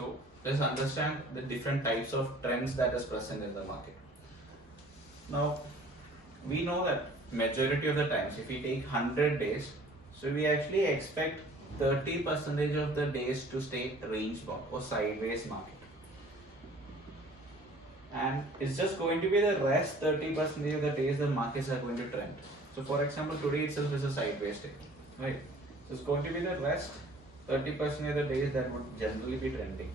So let's understand the different types of trends that is present in the market. Now we know that majority of the times if we take 100 days, so we actually expect 30% of the days to stay range bound or sideways market, and it's just going to be the rest 30% of the days the markets are going to trend. So for example, today itself is a sideways day, right? So it's going to be the rest 30% of the days that would generally be trending.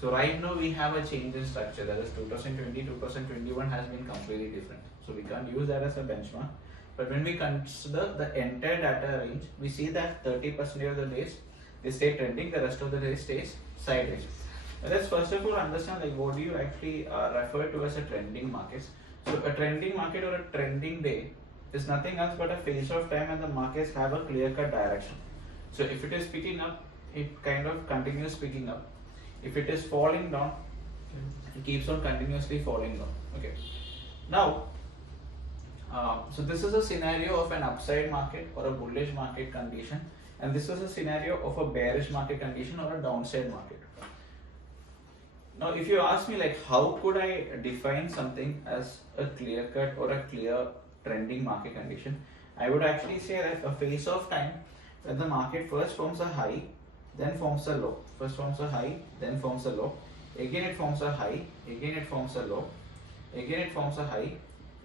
So right now we have a change in structure, that is 2020, 2021 has been completely different. So we can't use that as a benchmark. But when we consider the entire data range, we see that 30% of the days they stay trending, the rest of the days stays sideways. Now let's first of all understand like what do you actually refer to as a trending market. So a trending market or a trending day is nothing else but a phase of time and the markets have a clear-cut direction. So if it is picking up, it kind of continues picking up. If it is falling down, it keeps on continuously falling down. Okay. Now, so this is a scenario of an upside market or a bullish market condition, and this is a scenario of a bearish market condition or a downside market. Now, if you ask me like how could I define something as a clear cut or a clear trending market condition, I would actually say that a phase of time when the market first forms a high, then forms a low. First forms a high, then forms a low. Again it forms a high, again it forms a low. Again it forms a high,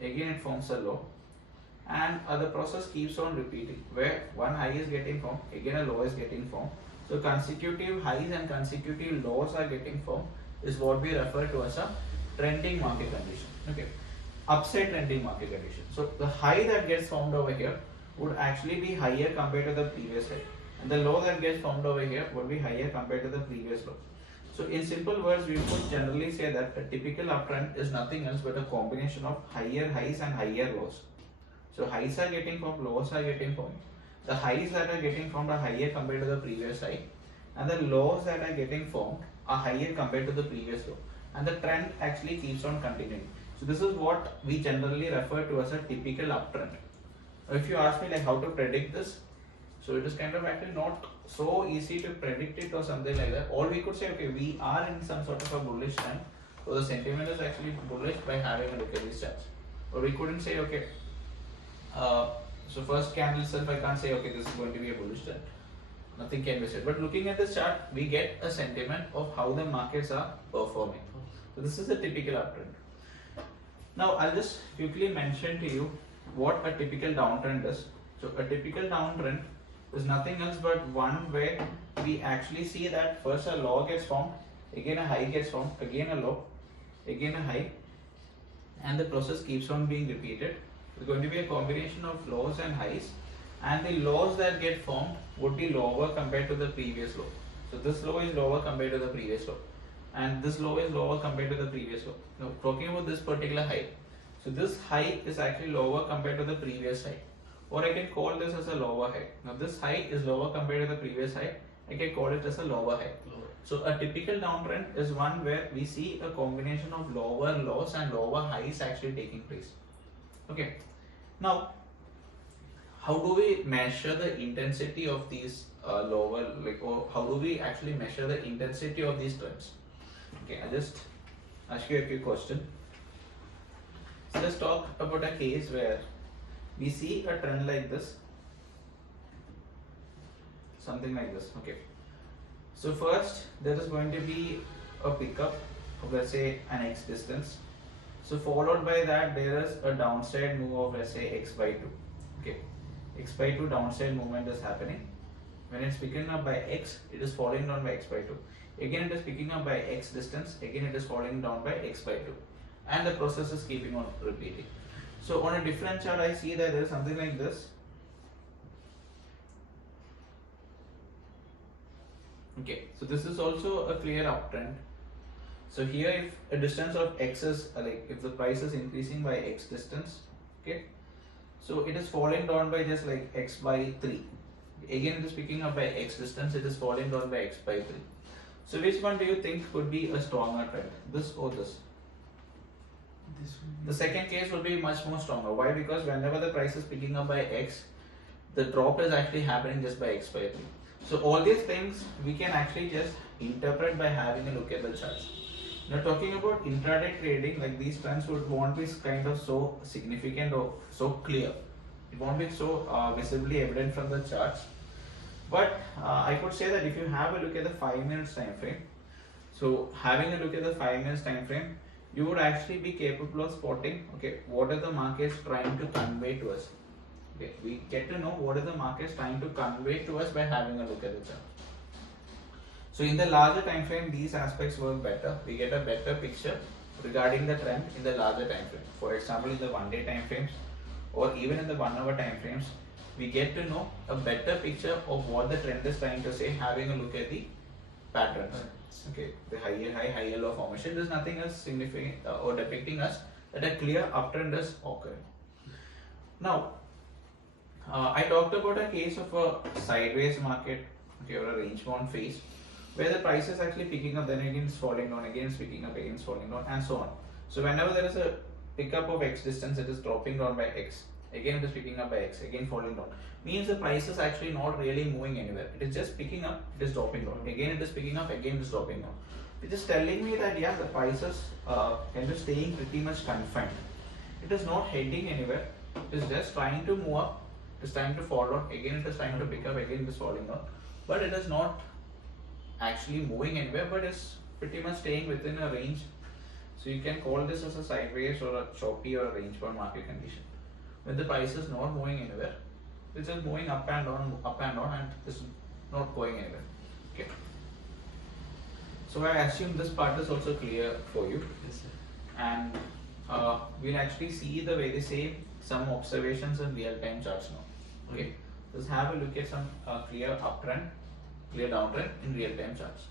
again it forms a low. And the process keeps on repeating where one high is getting formed, again a low is getting formed. So consecutive highs and consecutive lows are getting formed is what we refer to as a trending market condition. Okay, upside trending market condition. So the high that gets formed over here would actually be higher compared to the previous high, and the low that gets formed over here would be higher compared to the previous low. So in simple words, we would generally say that a typical uptrend is nothing else but a combination of higher highs and higher lows. So highs are getting formed, lows are getting formed. The highs that are getting formed are higher compared to the previous high, and the lows that are getting formed are higher compared to the previous low. And the trend actually keeps on continuing. So this is what we generally refer to as a typical uptrend. If you ask me like how to predict this, so it is kind of actually not so easy to predict it or something like that. All we could say, okay, we are in some sort of a bullish trend, so the sentiment is actually bullish by having a look at these charts. Or we couldn't say, okay, so first candle itself I can't say, okay, this is going to be a bullish trend. Nothing can be said. But looking at this chart, we get a sentiment of how the markets are performing. So this is a typical uptrend. Now I'll just quickly mention to you what a typical downtrend is. So a typical downtrend is nothing else but one where we actually see that first a low gets formed, again a high gets formed, again a low, again a high, and the process keeps on being repeated. It's going to be a combination of lows and highs, and the lows that get formed would be lower compared to the previous low. So this low is lower compared to the previous low, and this low is lower compared to the previous low. Now talking about this particular high, so this high is actually lower compared to the previous high, or I can call this as a lower high. Now this high is lower compared to the previous high, I can call it as a lower high. So a typical downtrend is one where we see a combination of lower lows and lower highs actually taking place. Okay, now how do we measure the intensity of these or how do we actually measure the intensity of these trends? Okay, I'll just ask you a quick question. So let's talk about a case where we see a trend like this, something like this. Okay, so first there is going to be a pickup of let's say an x distance. So followed by that there is a downside move of let's say x by 2. Okay, x by 2 downside movement is happening. When it's picking up by x, it is falling down by x by 2. Again it is picking up by x distance, again it is falling down by x by 2. And the process is keeping on repeating. So on a different chart I see that there is something like this. Okay, so this is also a clear uptrend. So here if a distance of x is like if the price is increasing by x distance, okay, so it is falling down by just like x by 3. Again it is picking up by x distance, it is falling down by x by 3. So which one do you think could be a stronger trend, this or this? The second case will be much more stronger. Why? Because whenever the price is picking up by x, the drop is actually happening just by x by 3. So all these things we can actually just interpret by having a look at the charts. Now talking about intraday trading, like these trends won't be kind of so significant or so clear. It won't be so visibly evident from the charts. But I could say that if you have a look at the 5 minutes time frame, so having a look at the 5 minutes time frame, you would actually be capable of spotting, okay, what are the markets trying to convey to us. Okay, we get to know what are the markets trying to convey to us by having a look at the chart. So in the larger time frame, these aspects work better. We get a better picture regarding the trend in the larger time frame. For example, in the 1 day time frames or even in the 1 hour time frames, we get to know a better picture of what the trend is trying to say, having a look at the patterns. Okay, the higher low formation. There's nothing else significant or depicting us that a clear uptrend is occurring. Now, I talked about a case of a sideways market, okay, or a range bound phase, where the price is actually picking up, then again it's falling down, again it's picking up, again it's falling down, and so on. So whenever there is a pickup of x distance, it is dropping down by x, again it is picking up by x, again falling down. Means the price is actually not really moving anywhere. It is just picking up, it is dropping down. Again it is picking up, again it is dropping down. It is telling me that yeah, the price is kind of staying pretty much confined. It is not heading anywhere. It is just trying to move up. It is trying to fall down. Again it is trying to pick up. Again it is falling down. But it is not actually moving anywhere, but is pretty much staying within a range. So you can call this as a sideways or a choppy or a range bound market condition. When the price is not moving anywhere, it's just moving up and down, and is not going anywhere. Okay. So I assume this part is also clear for you. Yes, sir. And we'll actually see the very same some observations in real-time charts now. Okay. Let's have a look at some clear uptrend, clear downtrend in real-time charts.